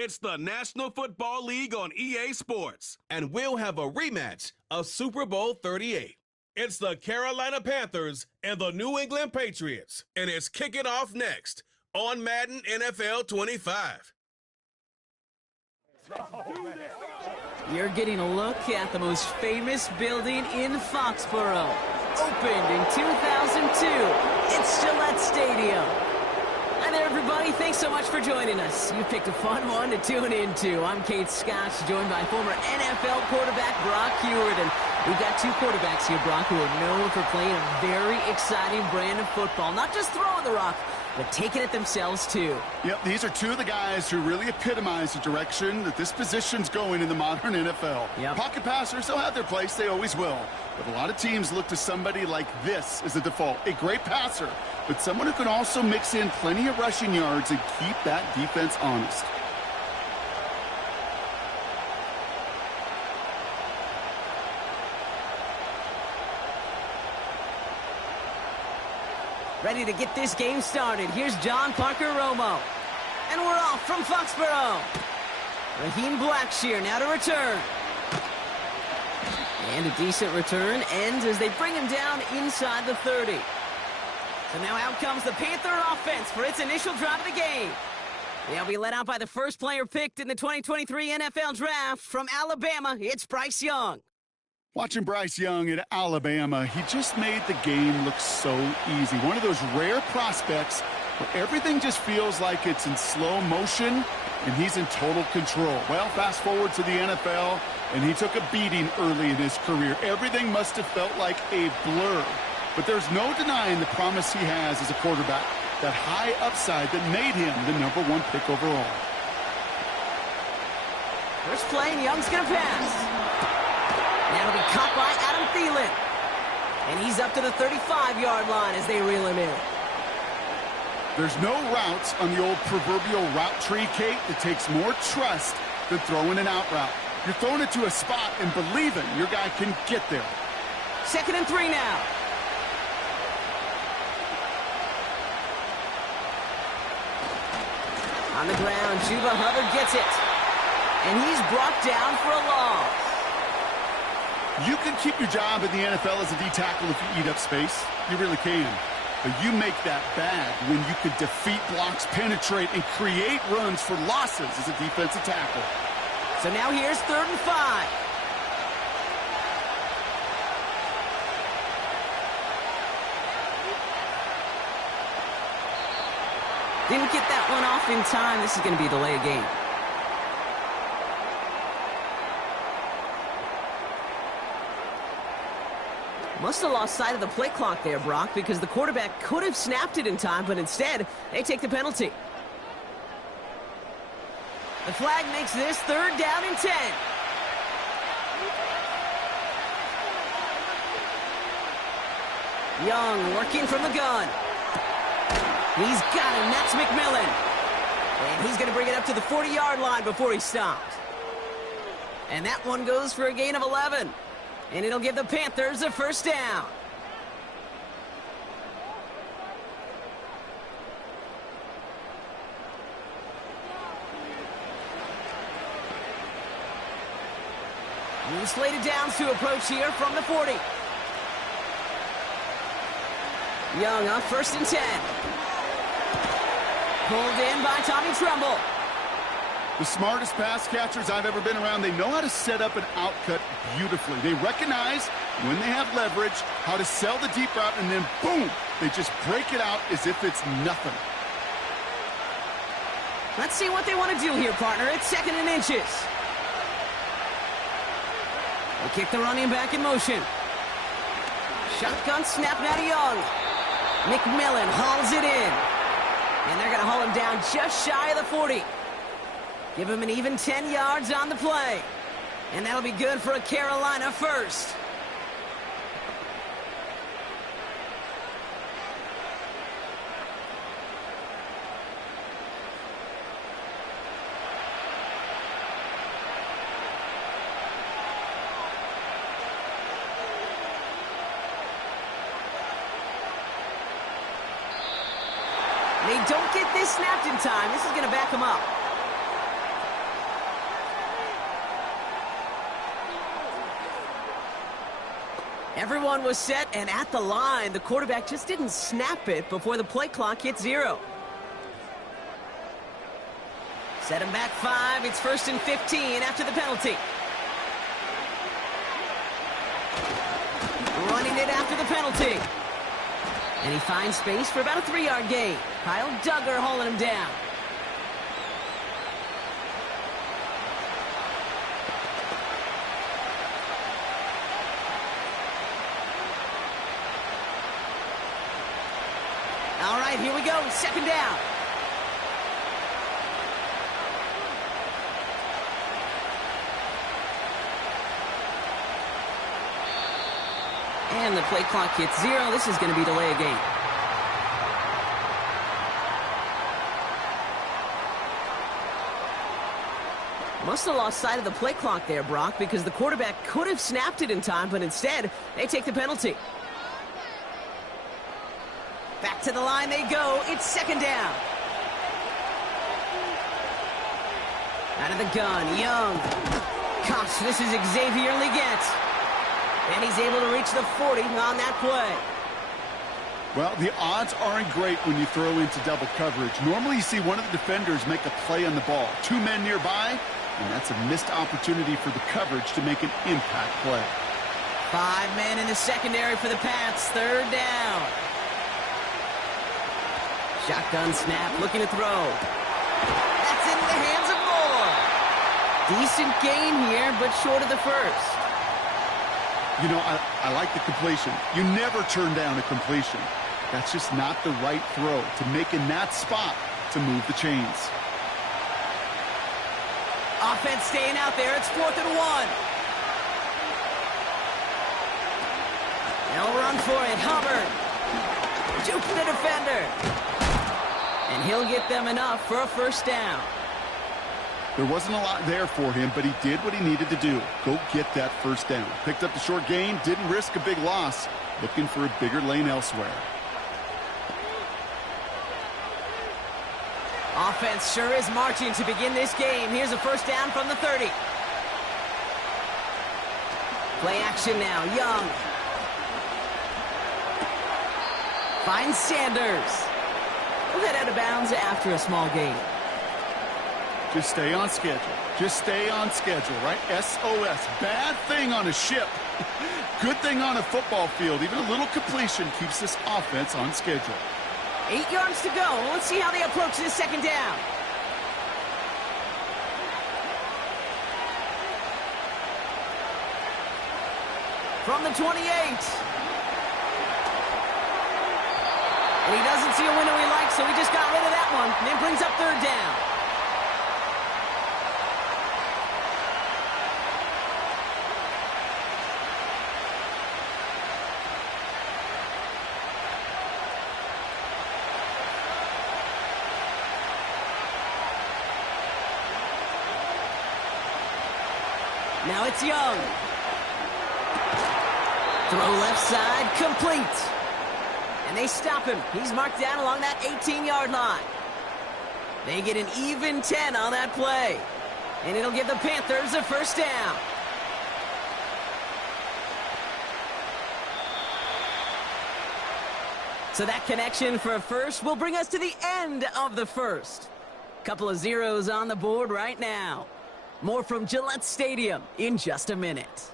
It's the National Football League on EA Sports, and we'll have a rematch of Super Bowl 38. It's the Carolina Panthers and the New England Patriots, and it's kicking off next on Madden NFL 25. You're getting a look at the most famous building in Foxborough. Opened in 2002, it's Gillette Stadium. Hi there, everybody. Thanks so much for joining us. You picked a fun one to tune into. I'm Kate Scott, joined by former NFL quarterback Brock Huard. And we've got two quarterbacks here, Brock, who are known for playing a very exciting brand of football. Not just throwing the rock, but taking it themselves, too. Yep, these are two of the guys who really epitomize the direction that this position's going in the modern NFL. Yep. Pocket passers, they'll have their place. They always will. But a lot of teams look to somebody like this as a default. A great passer, but someone who can also mix in plenty of rushing yards and keep that defense honest. Ready to get this game started. Here's John Parker Romo. And we're off from Foxborough. Raheem Blackshear now to return. And a decent return ends as they bring him down inside the 30. So now out comes the Panther offense for its initial drive of the game. They'll be led out by the first player picked in the 2023 NFL Draft from Alabama. It's Bryce Young. Watching Bryce Young at Alabama, he just made the game look so easy. One of those rare prospects where everything just feels like it's in slow motion and he's in total control. Well, fast forward to the NFL, and he took a beating early in his career. Everything must have felt like a blur. But there's no denying the promise he has as a quarterback, that high upside that made him the #1 pick overall. First play, and Young's going to pass. Now it'll be caught by Adam Thielen. And he's up to the 35-yard line as they reel him in. There's no routes on the old proverbial route tree, Kate, that takes more trust than throwing an out route. You're throwing it to a spot and believing your guy can get there. 2nd and 3 now. On the ground, Chuba Hubbard gets it. And he's brought down for a loss. You can keep your job in the NFL as a D-tackle if you eat up space. You really can. But you make that bad when you can defeat blocks, penetrate, and create runs for losses as a defensive tackle. So now here's 3rd and 5. Didn't get that one off in time. This is going to be a delay of game. Must have lost sight of the play clock there, Brock, because the quarterback could have snapped it in time, but instead, they take the penalty. The flag makes this 3rd down and 10. Young working from the gun. He's got him. That's McMillan. And he's going to bring it up to the 40-yard line before he stops. And that one goes for a gain of 11. And it'll give the Panthers a 1st down. New slated downs to approach here from the 40. Young up 1st and 10. Pulled in by Tommy Tremble. The smartest pass catchers I've ever been around, they know how to set up an outcut beautifully. They recognize when they have leverage, how to sell the deep route, and then boom, they just break it out as if it's nothing. Let's see what they want to do here, partner. It's 2nd and inches. They kick the running back in motion. Shotgun snap now to Young. McMillan hauls it in. And they're going to haul him down just shy of the 40. Give him an even 10 yards on the play. And that'll be good for a Carolina 1st. They don't get this snapped in time. This is going to back them up. Everyone was set and at the line. The quarterback just didn't snap it before the play clock hit 0. Set him back 5. It's 1st and 15 after the penalty. Running it after the penalty. And he finds space for about a 3-yard gain. Kyle Duggar hauling him down. All right, here we go. 2nd down. And the play clock hits 0. This is going to be delay a game. Must have lost sight of the play clock there, Brock, because the quarterback could have snapped it in time, but instead, they take the penalty. Back to the line they go. It's 2nd down. Out of the gun, Young. Gosh, this is Xavier Leggett. And he's able to reach the 40 on that play. Well, the odds aren't great when you throw into double coverage. Normally you see one of the defenders make a play on the ball. 2 men nearby, and that's a missed opportunity for the coverage to make an impact play. 5 men in the secondary for the Pats. 3rd down. Shotgun snap, looking to throw. That's into the hands of Moore. Decent gain here, but short of the first. You know, I like the completion. You never turn down a completion. That's just not the right throw to make in that spot to move the chains. Offense staying out there. It's 4th and 1. They'll run for it. Hubbard. Juke the defender. And he'll get them enough for a 1st down. There wasn't a lot there for him, but he did what he needed to do. Go get that 1st down. Picked up the short gain, didn't risk a big loss. Looking for a bigger lane elsewhere. Offense sure is marching to begin this game. Here's a 1st down from the 30. Play action now. Young. Finds Sanders. We'll head out of bounds after a small gain. Just stay on schedule. Just stay on schedule, right? SOS. Bad thing on a ship. Good thing on a football field. Even a little completion keeps this offense on schedule. 8 yards to go. Let's see how they approach this 2nd down. From the 28. And he doesn't see a window he likes, so he just got rid of that one. And then brings up 3rd down. Now it's Young. Throw left side, complete. And they stop him. He's marked down along that 18-yard line. They get an even 10 on that play. And it'll give the Panthers a 1st down. So that connection for a first will bring us to the end of the first. Couple of zeros on the board right now. More from Gillette Stadium in just a minute.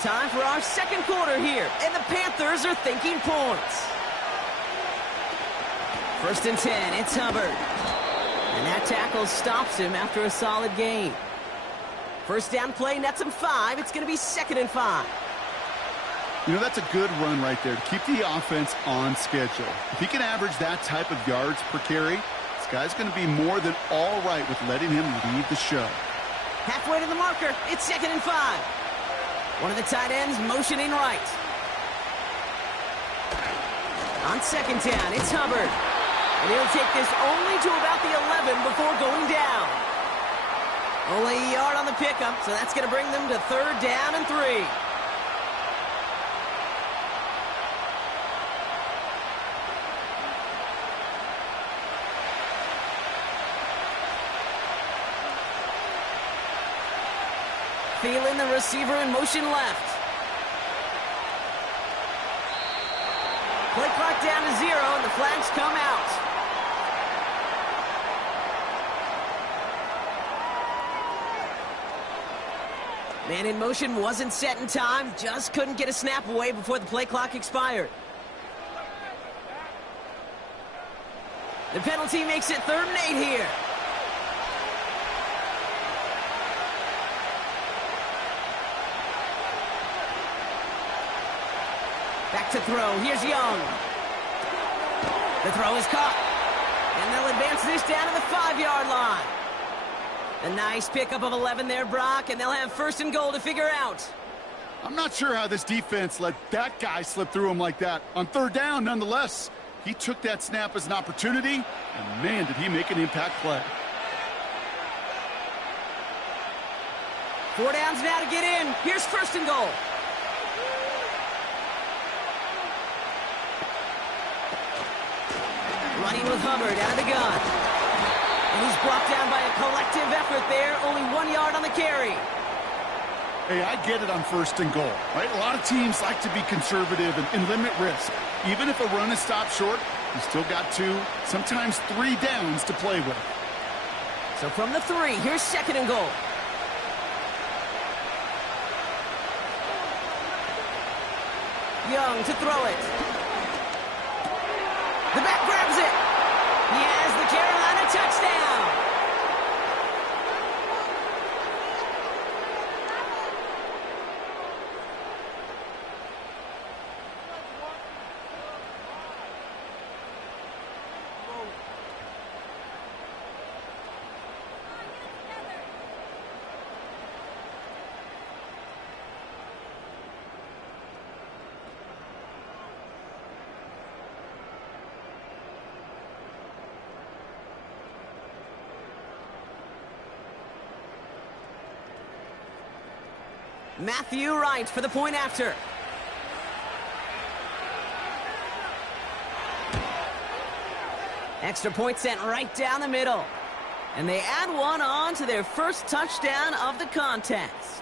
Time for our 2nd quarter here, and the Panthers are thinking points. 1st and 10, it's Hubbard. And that tackle stops him after a solid gain. 1st down play nets him 5. It's going to be 2nd and 5. You know, that's a good run right there to keep the offense on schedule. If he can average that type of yards per carry, this guy's going to be more than all right with letting him lead the show. Halfway to the marker, it's 2nd and 5. One of the tight ends motioning right. On 2nd down, it's Hubbard. And he'll take this only to about the 11 before going down. Only a yard on the pickup, so that's going to bring them to 3rd down and 3. the receiver in motion left. Play clock down to 0, and the flags come out. Man in motion wasn't set in time, just couldn't get a snap away before the play clock expired. The penalty makes it 3rd and 8 here. Back to throw. Here's Young. The throw is caught. And they'll advance this down to the 5-yard line. A nice pickup of 11 there, Brock, and they'll have 1st and goal to figure out. I'm not sure how this defense let that guy slip through him like that. On 3rd down, nonetheless, he took that snap as an opportunity, and man, did he make an impact play. 4 downs now to get in. Here's 1st and goal. Running with Hubbard out of the gun. And he's brought down by a collective effort there. Only 1 yard on the carry. Hey, I get it on 1st and goal, right? A lot of teams like to be conservative and limit risk. Even if a run is stopped short, you still got 2, sometimes 3 downs to play with. So from the 3, here's 2nd and goal. Young to throw it. The back grabs it. He has the Carolina touchdown. Matthew Wright for the point after. Extra point sent right down the middle. And they add 1 on to their 1st touchdown of the contest.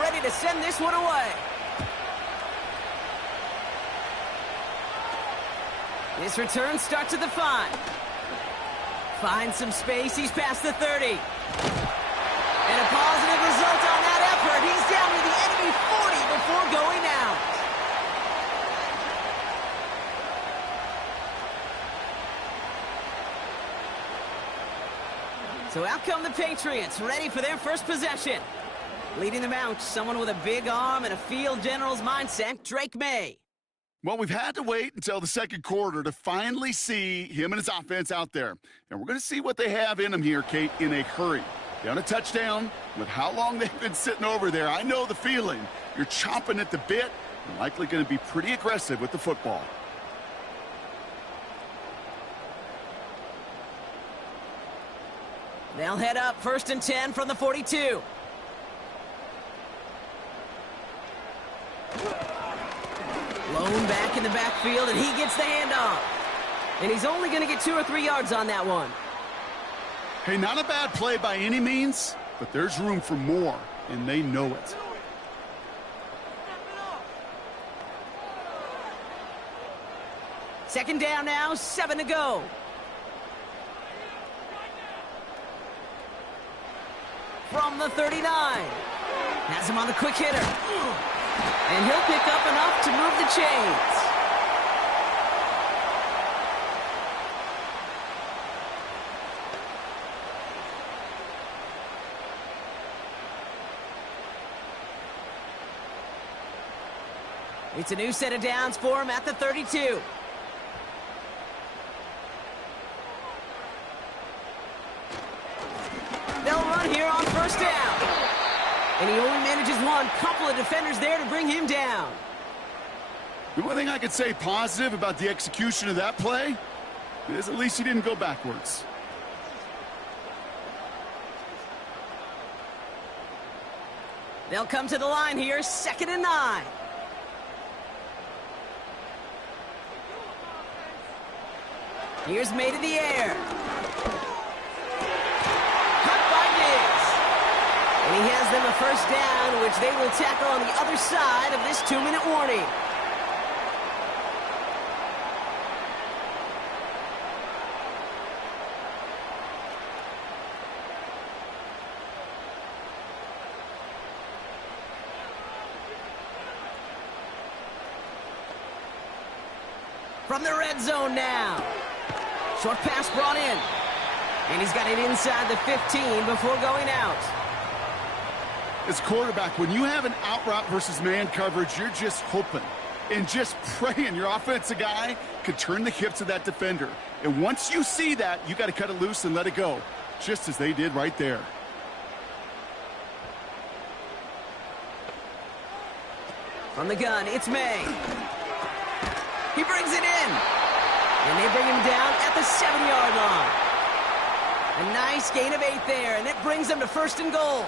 Ready to send this one away. This return starts at the 5. Finds some space. He's past the 30. And a positive result on that effort. He's down to the enemy 40 before going out. So out come the Patriots, ready for their first possession. Leading them out, someone with a big arm and a field general's mindset, Drake May. Well, we've had to wait until the 2nd quarter to finally see him and his offense out there. And we're going to see what they have in them here, Kate, in a hurry. Down a touchdown, with how long they've been sitting over there, I know the feeling. You're chomping at the bit and likely going to be pretty aggressive with the football. They'll head up 1st and 10 from the 42. Lone back in the backfield, and he gets the handoff. And he's only going to get 2 or 3 yards on that one. Hey, not a bad play by any means, but there's room for more, and they know it. Second down now, 7 to go. From the 39. Has him on the quick hitter. And he'll pick up enough to move the chains. It's a new set of downs for him at the 32. They'll run here on 1st down. And he only manages one. Couple of defenders there to bring him down. The one thing I could say positive about the execution of that play is at least he didn't go backwards. They'll come to the line here, 2nd and 9. Here's made in the air. Cut by Diggs. And he has them a first down, which they will tackle on the other side of this 2-minute warning. From the red zone now. Short pass brought in. And he's got it inside the 15 before going out. As quarterback, when you have an out route versus man coverage, you're just hoping and just praying your offensive guy could turn the hips of that defender. And once you see that, you got to cut it loose and let it go, just as they did right there. From the gun, it's May. He brings it in. And they bring him down at the 7-yard line. A nice gain of 8 there, and that brings them to 1st and goal.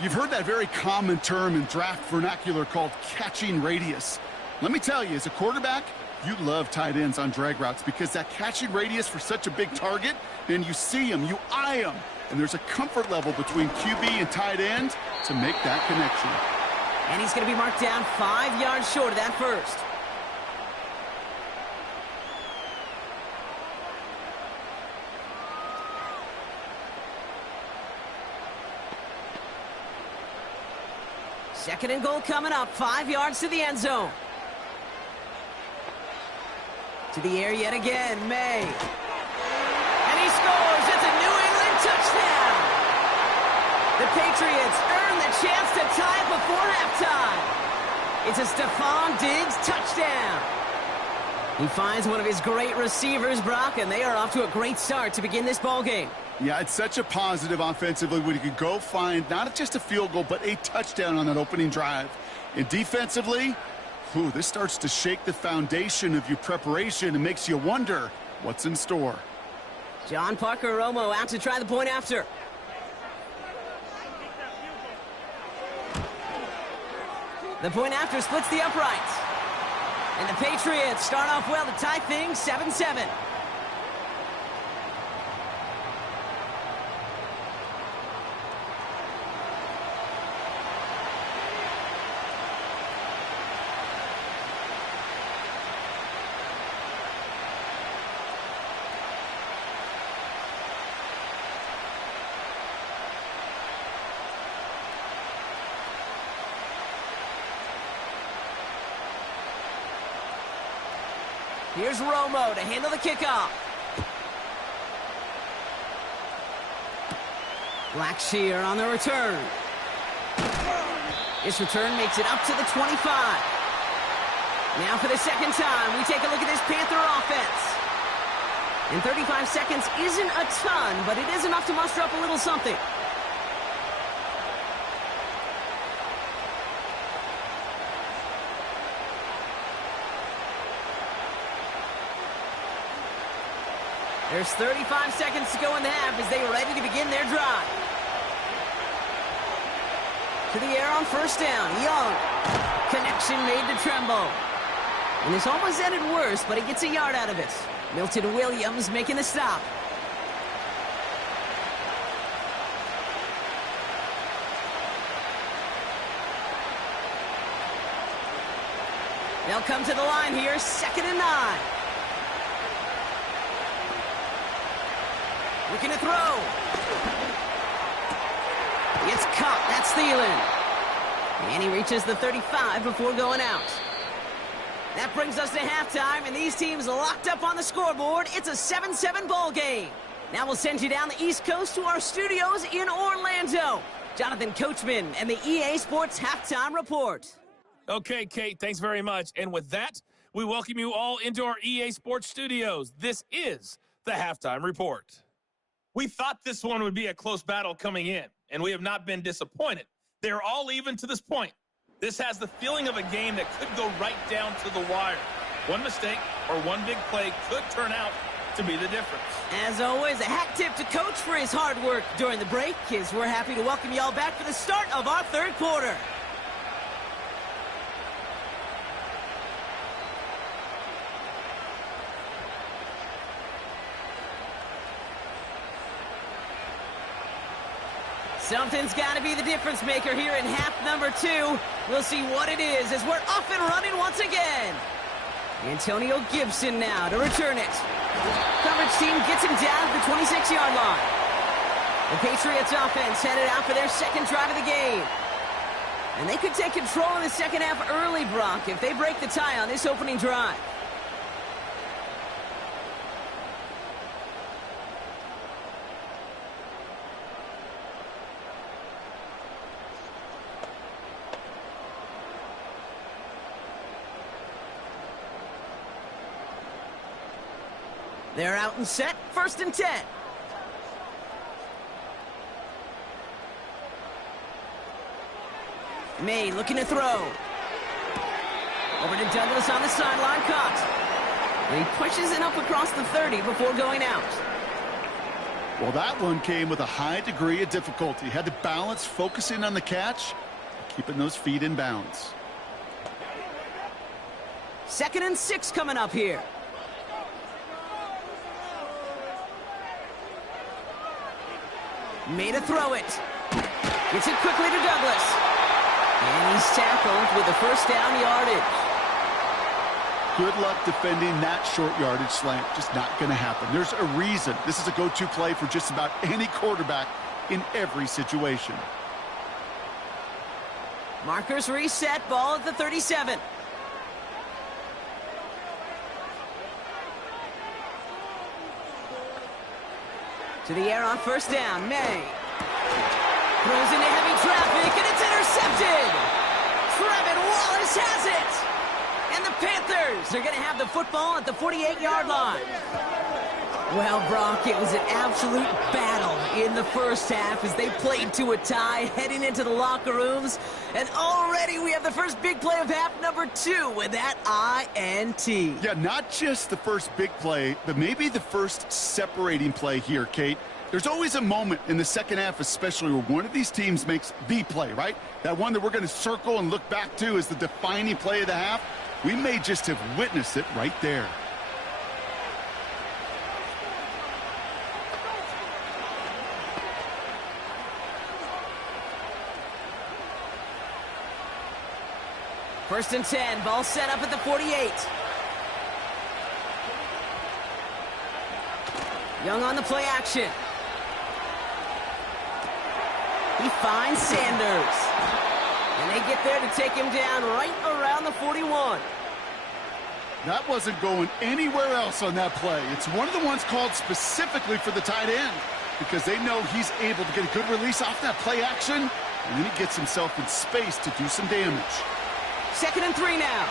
You've heard that very common term in draft vernacular called catching radius. Let me tell you, as a quarterback, you love tight ends on drag routes because that catching radius for such a big target, and you see him, you eye him, and there's a comfort level between QB and tight end to make that connection. And he's going to be marked down 5 yards short of that first. Second and goal coming up, 5 yards to the end zone. To the air yet again, May. And he scores. It's a New England touchdown. The Patriots earn the chance to tie it before halftime. It's a Stephon Diggs touchdown. He finds one of his great receivers, Brock, and they are off to a great start to begin this ballgame. Yeah, it's such a positive offensively when you can go find not just a field goal, but a touchdown on that opening drive. And defensively, this starts to shake the foundation of your preparation and makes you wonder what's in store. John Parker Romo out to try the point after. The point after splits the uprights. And the Patriots start off well to tie things 7-7. Here's Romo to handle the kickoff. Blackshear on the return. This return makes it up to the 25. Now for the second time, we take a look at this Panther offense. And 35 seconds isn't a ton, but it is enough to muster up a little something. There's 35 seconds to go in the half as they are ready to begin their drive. To the air on first down. Young. Connection made to Tremble. And this almost ended worse, but he gets a yard out of it. Milton Williams making the stop. They'll come to the line here, 2nd and 9. Looking to throw. It's caught. That's Thielen. And he reaches the 35 before going out. That brings us to halftime, and these teams locked up on the scoreboard. It's a 7-7 ball game. Now we'll send you down the East Coast to our studios in Orlando. Jonathan Coachman and the EA Sports Halftime Report. Okay, Kate, thanks very much. And with that, we welcome you all into our EA Sports studios. This is the Halftime Report. We thought this one would be a close battle coming in, and we have not been disappointed. They're all even to this point. This has the feeling of a game that could go right down to the wire. One mistake or one big play could turn out to be the difference. As always, a hat tip to Coach for his hard work during the break, as we're happy to welcome y'all back for the start of our third quarter. Something's got to be the difference maker here in half number 2. We'll see what it is as we're off and running once again. Antonio Gibson now to return it. Coverage team gets him down at the 26-yard line. The Patriots offense headed out for their second drive of the game. And they could take control of the second half early, Brock, if they break the tie on this opening drive. They're out and set, 1st and 10. May looking to throw. Over to Douglas on the sideline, caught. And he pushes it up across the 30 before going out. Well, that one came with a high degree of difficulty. Had to balance focusing on the catch, keeping those feet in bounds. 2nd and 6 coming up here. Made a throw it. Gets it quickly to Douglas. And he's tackled with the first down yardage. Good luck defending that short yardage slant. Just not going to happen. There's a reason this is a go-to play for just about any quarterback in every situation. Markers reset, ball at the 37. To the air on 1st down, May. Throws into heavy traffic, and it's intercepted! Trevin Wallace has it! And the Panthers are going to have the football at the 48-yard line. Well, Brock, it was an absolute battle in the first half as they played to a tie, heading into the locker rooms. And already we have the first big play of half number 2 with that INT. Yeah, not just the first big play, but maybe the first separating play here, Kate. There's always a moment in the second half, especially where one of these teams makes the play, right? That one that we're going to circle and look back to as the defining play of the half. We may just have witnessed it right there. First and 10, ball set up at the 48. Young on the play action. He finds Sanders. And they get there to take him down right around the 41. That wasn't going anywhere else on that play. It's one of the ones called specifically for the tight end because they know he's able to get a good release off that play action, and then he gets himself in space to do some damage. 2nd and 3 now.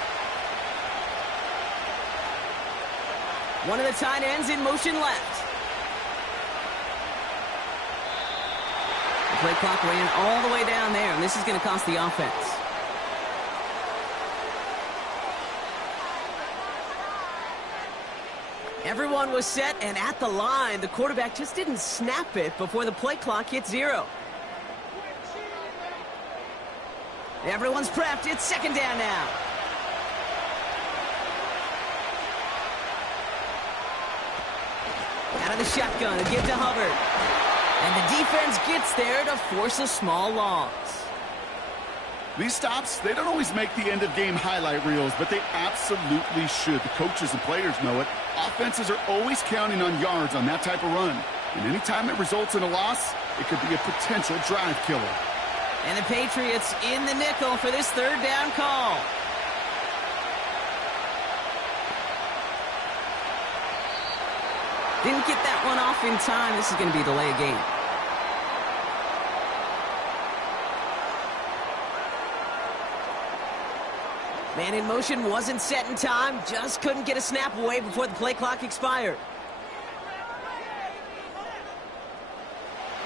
One of the tight ends in motion left. The play clock ran all the way down there, and this is going to cost the offense. Everyone was set and at the line. The quarterback just didn't snap it before the play clock hit 0. Everyone's prepped. It's 2nd down now. Out of the shotgun, a give to Hubbard. And the defense gets there to force a small loss. These stops, they don't always make the end-of-game highlight reels, but they absolutely should. The coaches and players know it. Offenses are always counting on yards on that type of run. And anytime it results in a loss, it could be a potential drive killer. And the Patriots in the nickel for this 3rd down call. Didn't get that one off in time. This is going to be a delay of game. Man in motion wasn't set in time. Just couldn't get a snap away before the play clock expired.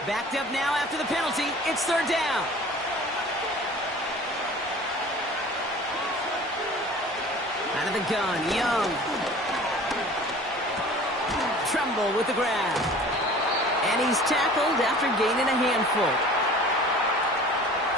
Backed up now after the penalty. It's 3rd down. Out of the gun, Young. Tremble with the grab. And he's tackled after gaining a handful.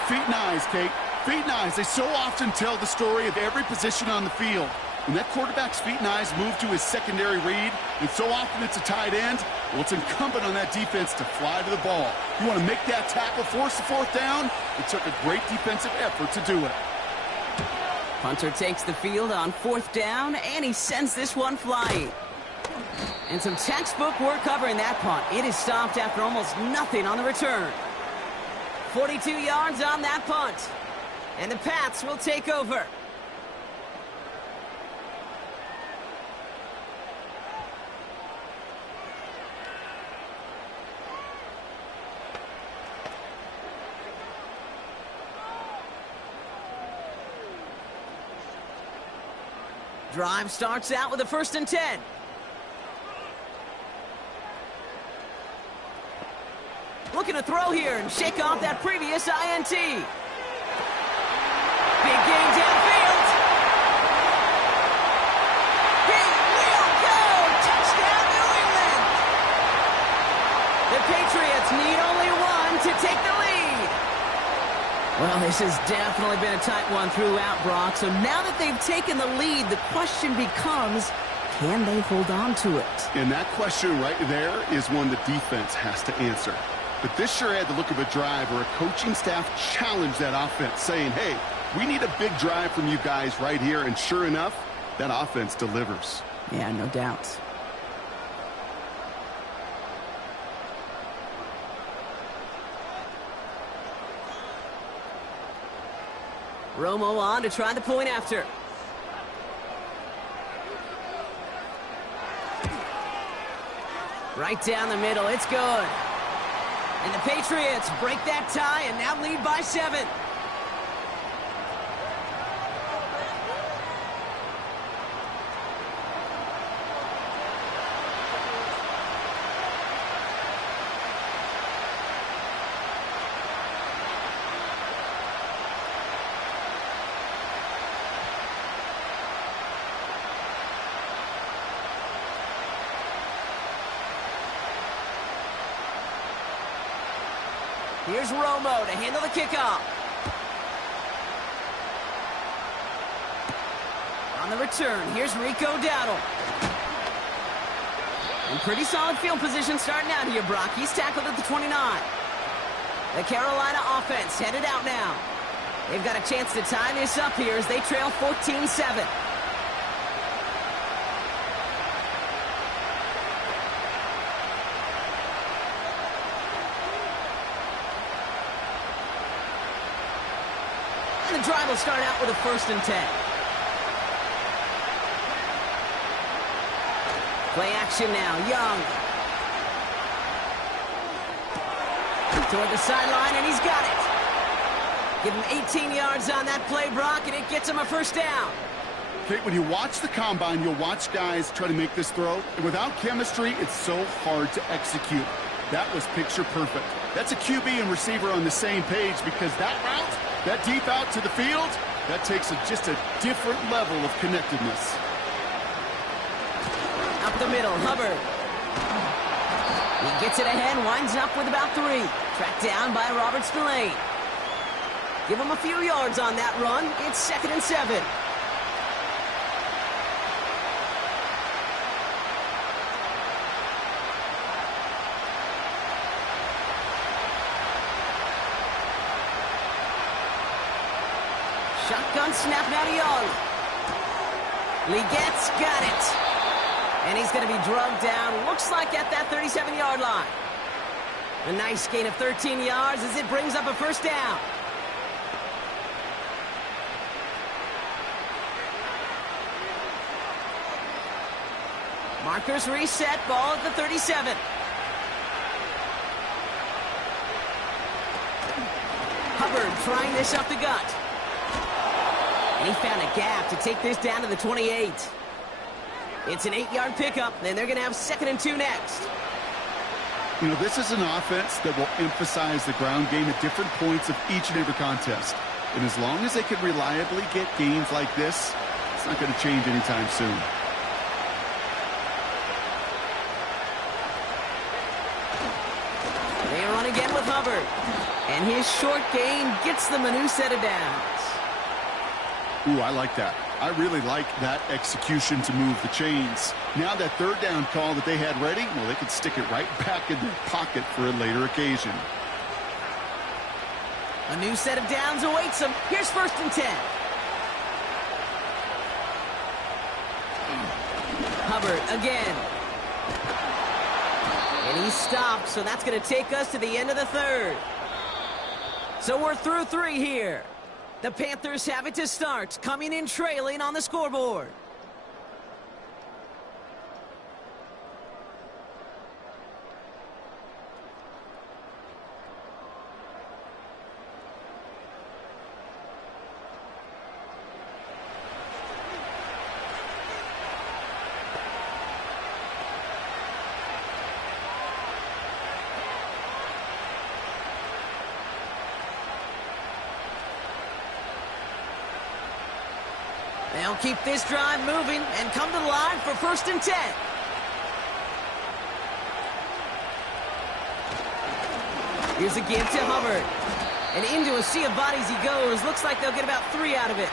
Feet and eyes, Kate. Feet and eyes. They so often tell the story of every position on the field. When that quarterback's feet and eyes move to his secondary read, and so often it's a tight end, well, it's incumbent on that defense to fly to the ball. You want to make that tackle, force the fourth down? It took a great defensive effort to do it. Punter takes the field on fourth down, and he sends this one flying. And some textbook work covering that punt. It is stopped after almost nothing on the return. 42 yards on that punt. And the Pats will take over. Drive starts out with a 1st and 10. Looking to throw here and shake off that previous INT. Big game downfield. He will go. Touchdown, New England. The Patriots need only one to take the lead. Well, this has definitely been a tight one throughout, Brock. So now that they've taken the lead, the question becomes, can they hold on to it? And that question right there is one the defense has to answer. But this sure had the look of a drive where a coaching staff challenged that offense, saying, hey, we need a big drive from you guys right here. And sure enough, that offense delivers. Yeah, no doubt. Romo on to try the point after. Right down the middle, it's good. And the Patriots break that tie and now lead by 7. Here's Romo to handle the kickoff. On the return, here's Rico Dowdle. In pretty solid field position starting out here, Brock. He's tackled at the 29. The Carolina offense headed out now. They've got a chance to tie this up here as they trail 14-7. The drive will start out with a 1st and 10. Play action now, Young. Toward the sideline, and he's got it. Give him 18 yards on that play, Brock, and it gets him a 1st down. Kate, when you watch the combine, you'll watch guys try to make this throw. And without chemistry, it's so hard to execute. That was picture perfect. That's a QB and receiver on the same page because that route, that deep out to the field, that takes just a different level of connectedness. Up the middle, Hubbard. He gets it ahead, winds up with about 3. Tracked down by Robert Spillane. Give him a few yards on that run. It's 2nd and 7. Shotgun snap now to Young. Legette's got it. And he's going to be drugged down, looks like at that 37-yard line. A nice gain of 13 yards as it brings up a 1st down. Markers reset, ball at the 37. Hubbard trying this up the gut. And he found a gap to take this down to the 28. It's an 8-yard pickup, and they're going to have 2nd and 2 next. You know, this is an offense that will emphasize the ground game at different points of each and every contest. And as long as they can reliably get gains like this, it's not going to change anytime soon. They run again with Hubbard. And his short gain gets them a new set of downs. Ooh, I like that. I really like that execution to move the chains. Now that third down call that they had ready, well, they could stick it right back in their pocket for a later occasion. A new set of downs awaits them. Here's 1st and 10. Hubbard again. And he stopped, so that's going to take us to the end of the third. So we're through 3 here. The Panthers have it to start, coming in trailing on the scoreboard. They'll keep this drive moving and come to the line for 1st and 10. Here's a give to Hubbard. And into a sea of bodies he goes. Looks like they'll get about 3 out of it.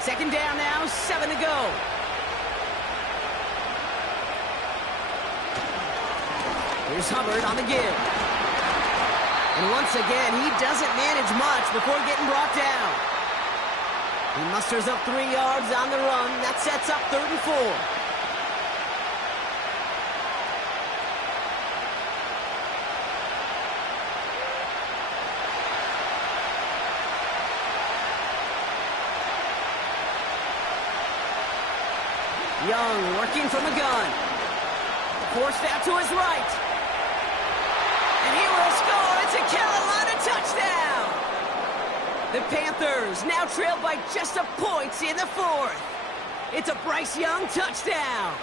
Second down now, 7 to go. Here's Hubbard on the give. And once again, he doesn't manage much before getting brought down. He musters up 3 yards on the run. That sets up 3rd and 4. Young working from the gun. Forced out to his right. And he will score. It's a Carolina touchdown. The Panthers now trail by just a point in the 4th. It's a Bryce Young touchdown.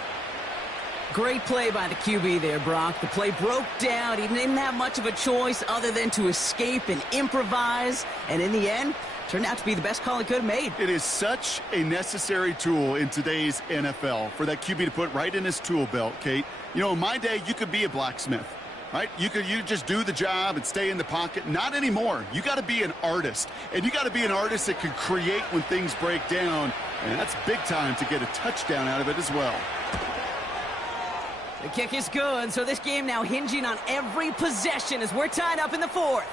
Great play by the QB there, Brock. The play broke down. He didn't have much of a choice other than to escape and improvise. And in the end, turned out to be the best call he could have made. It is such a necessary tool in today's NFL for that QB to put right in his tool belt, Kate. You know, in my day, you could be a blacksmith, right? You just do the job and stay in the pocket. Not anymore. You got to be an artist, and you got to be an artist that can create when things break down, and that's big time to get a touchdown out of it as well. The kick is good, so this game now hinging on every possession as we're tied up in the 4th.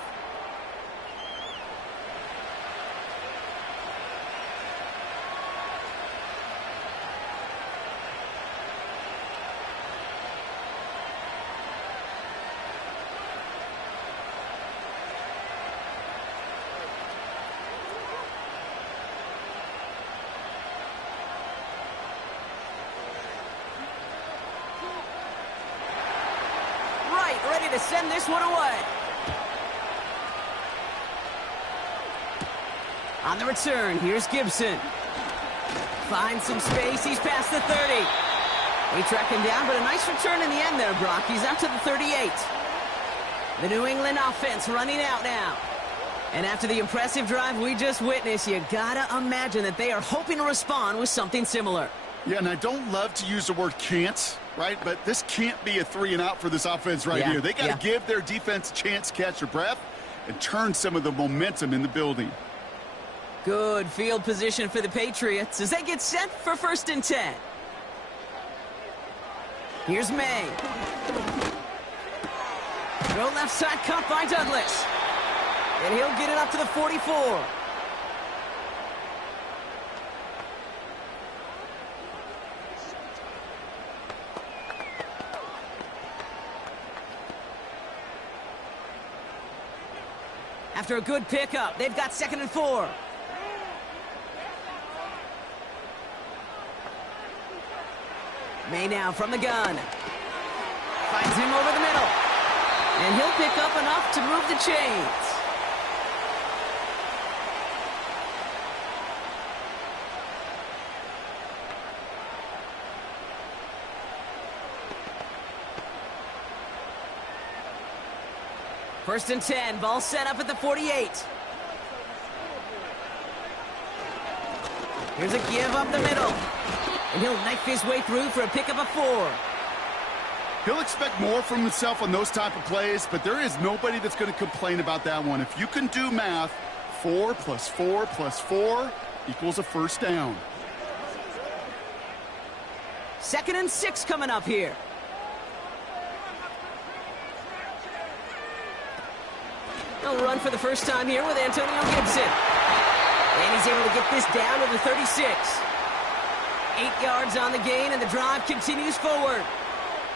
Ready to send this one away. On the return, here's Gibson. Finds some space. He's past the 30. We track him down, but a nice return in the end there, Brock. He's out to the 38. The New England offense running out now. And after the impressive drive we just witnessed, you gotta imagine that they are hoping to respond with something similar. Yeah, and I don't love to use the word can't, right? But this can't be a 3-and-out for this offense right here. They got to give their defense a chance to catch their breath and turn some of the momentum in the building. Good field position for the Patriots as they get set for 1st and 10. Here's May. Throw left side cut by Douglas. And he'll get it up to the 44. After a good pickup, they've got 2nd and 4. May now from the gun. Finds him over the middle. And he'll pick up enough to move the chains. First and 10, ball set up at the 48. Here's a give up the middle. And he'll knife his way through for a pickup of 4. He'll expect more from himself on those type of plays, but there is nobody that's going to complain about that one. If you can do math, 4 plus 4 plus 4 equals a first down. Second and 6 coming up here. He'll run for the first time here with Antonio Gibson. And he's able to get this down to the 36. 8 yards on the gain, and the drive continues forward.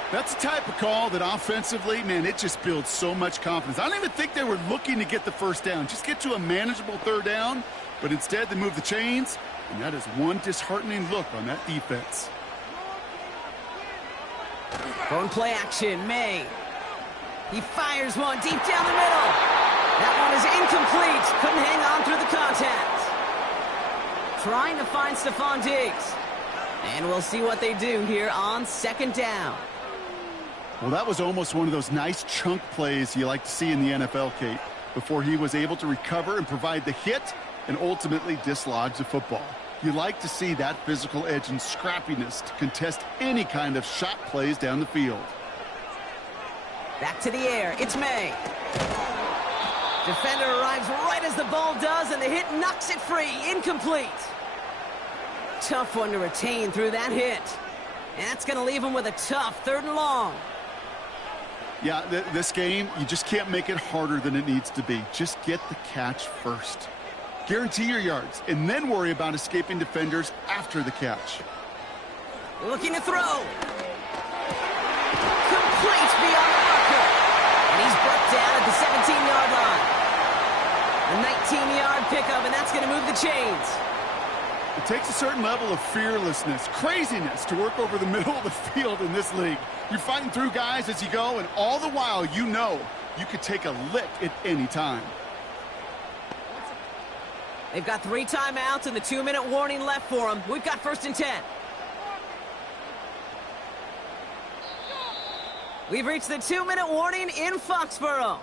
That's the type of call that offensively, man, it just builds so much confidence. I don't even think they were looking to get the first down. Just get to a manageable third down, but instead they move the chains, and that is one disheartening look on that defense. Going play action, May. He fires one deep down the middle. That one is incomplete. Couldn't hang on through the contact. Trying to find Stephon Diggs. And we'll see what they do here on second down. Well, that was almost one of those nice chunk plays you like to see in the NFL, Kate, before he was able to recover and provide the hit and ultimately dislodge the football. You like to see that physical edge and scrappiness to contest any kind of shot plays down the field. Back to the air. It's May. Defender arrives right as the ball does, and the hit knocks it free. Incomplete. Tough one to retain through that hit. And that's going to leave him with a tough 3rd and long. Yeah, this game, you just can't make it harder than it needs to be. Just get the catch first. Guarantee your yards, and then worry about escaping defenders after the catch. Looking to throw. Complete beyond the marker. And he's brought down at the 17-yard line. A 19-yard pickup, and that's going to move the chains. It takes a certain level of fearlessness, craziness to work over the middle of the field in this league. You're fighting through guys as you go, and all the while you know you could take a lick at any time. They've got 3 timeouts and the 2-minute warning left for them. We've got first and 10. We've reached the 2-minute warning in Foxborough.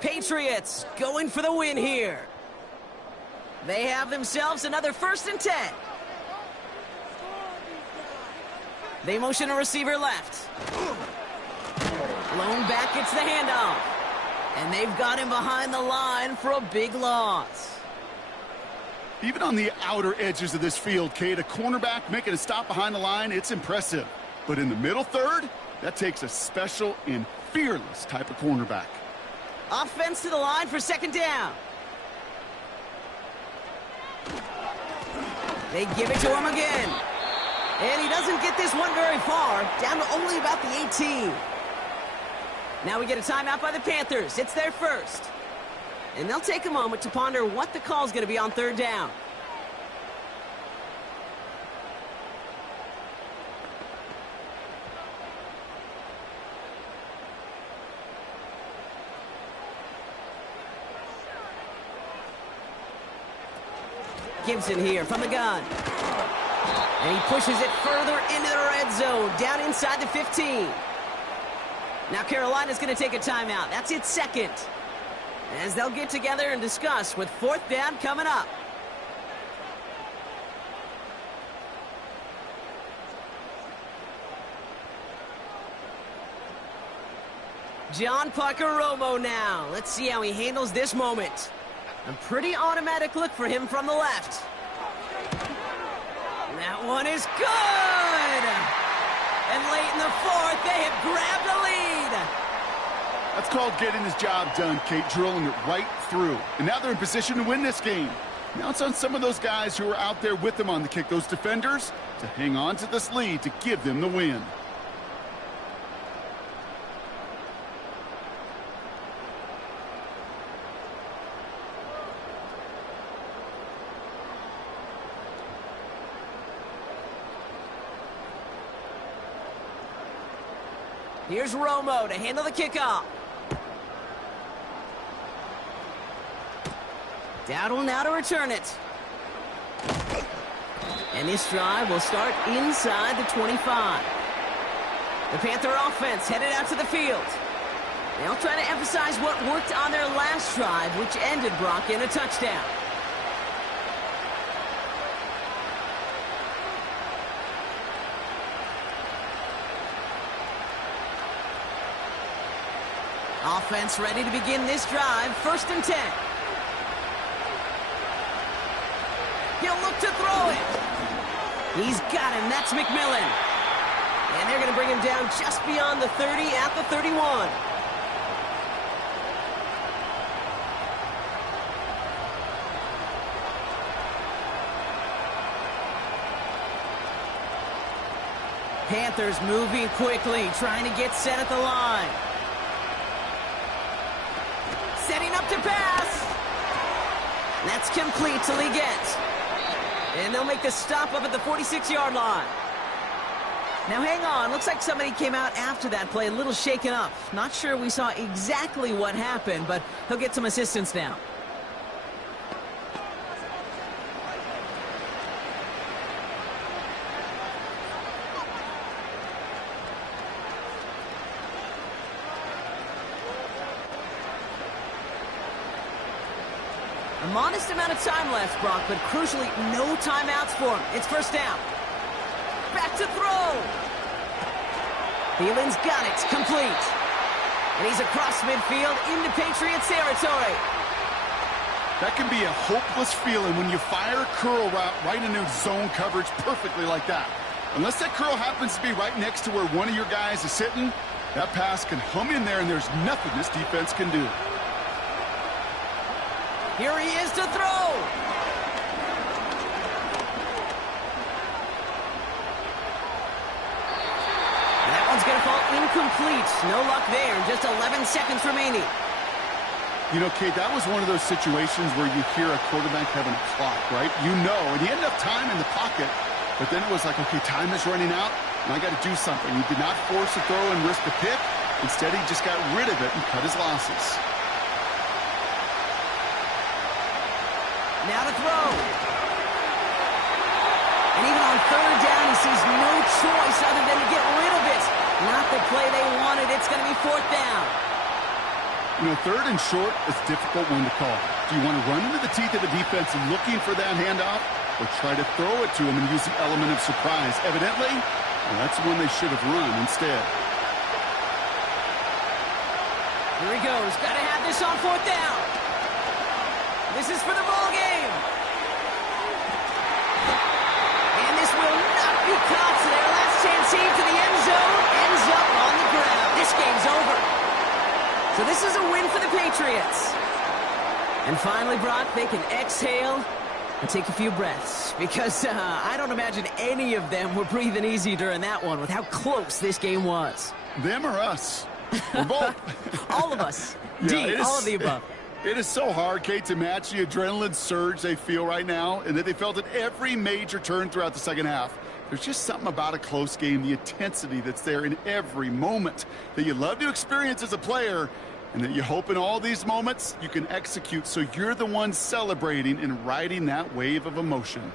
Patriots going for the win here. They have themselves another first and 10. They motion a receiver left. Blown back gets the handoff. And they've got him behind the line for a big loss. Even on the outer edges of this field, Kate, a cornerback making a stop behind the line, it's impressive. But in the middle third, that takes a special and fearless type of cornerback. Offense to the line for second down. They give it to him again. And he doesn't get this one very far, down to only about the 18. Now we get a timeout by the Panthers. It's their first. And they'll take a moment to ponder what the call is going to be on third down. Gibson here from the gun. And he pushes it further into the red zone, down inside the 15. Now Carolina's going to take a timeout. That's its second. As they'll get together and discuss with fourth down coming up. John Parker Romo now. Let's see how he handles this moment. A pretty automatic look for him from the left. That one is good! And late in the fourth, they have grabbed a lead. That's called getting his job done, Kate, drilling it right through. And now they're in position to win this game. Now it's on some of those guys who are out there with them on the kick, those defenders, to hang on to this lead to give them the win. Here's Romo to handle the kickoff. Dowdle now to return it. And this drive will start inside the 25. The Panther offense headed out to the field. They'll try to emphasize what worked on their last drive, which ended, Brock, in a touchdown. Offense ready to begin this drive. 1st and 10. He'll look to throw it. He's got him. That's McMillan. And they're going to bring him down just beyond the 30 at the 31. Panthers moving quickly, trying to get set at the line. Setting up to pass. That's complete till he gets. And they'll make the stop up at the 46-yard line. Now hang on, looks like somebody came out after that play a little shaken up. Not sure we saw exactly what happened, but he'll get some assistance now. A modest amount of time left, Brock, but crucially, no timeouts for him. It's 1st down. Back to throw. Thielen's got it. Complete. And he's across midfield into Patriots territory. That can be a hopeless feeling when you fire a curl route right into zone coverage perfectly like that. Unless that curl happens to be right next to where one of your guys is sitting, that pass can hum in there and there's nothing this defense can do. Here he is to throw. That one's going to fall incomplete. No luck there. Just 11 seconds remaining. You know, Kate, that was one of those situations where you hear a quarterback having a clock, right? You know, and he had enough time in the pocket, but then it was like, okay, time is running out, and I got to do something. He did not force a throw and risk a pick. Instead, he just got rid of it and cut his losses. Now to throw. And even on 3rd down, he sees no choice other than to get rid of it. Not the play they wanted. It's going to be 4th down. You know, 3rd and short is a difficult one to call. Do you want to run into the teeth of the defense looking for that handoff, or try to throw it to him and use the element of surprise? Evidently, well, that's the one they should have run instead. Here he goes. Got to have this on 4th down. This is for the ball game. And this will not be caught. So their last chance here to the end zone ends up on the ground. This game's over. So this is a win for the Patriots. And finally, Brock, they can exhale and take a few breaths. Because I don't imagine any of them were breathing easy during that one with how close this game was. Them or us? We're both. All of us. Yeah, all of the above. It is so hard, Kate, to match the adrenaline surge they feel right now and that they felt at every major turn throughout the second half. There's just something about a close game, the intensity that's there in every moment that you love to experience as a player, and that you hope in all these moments you can execute so you're the one celebrating and riding that wave of emotion.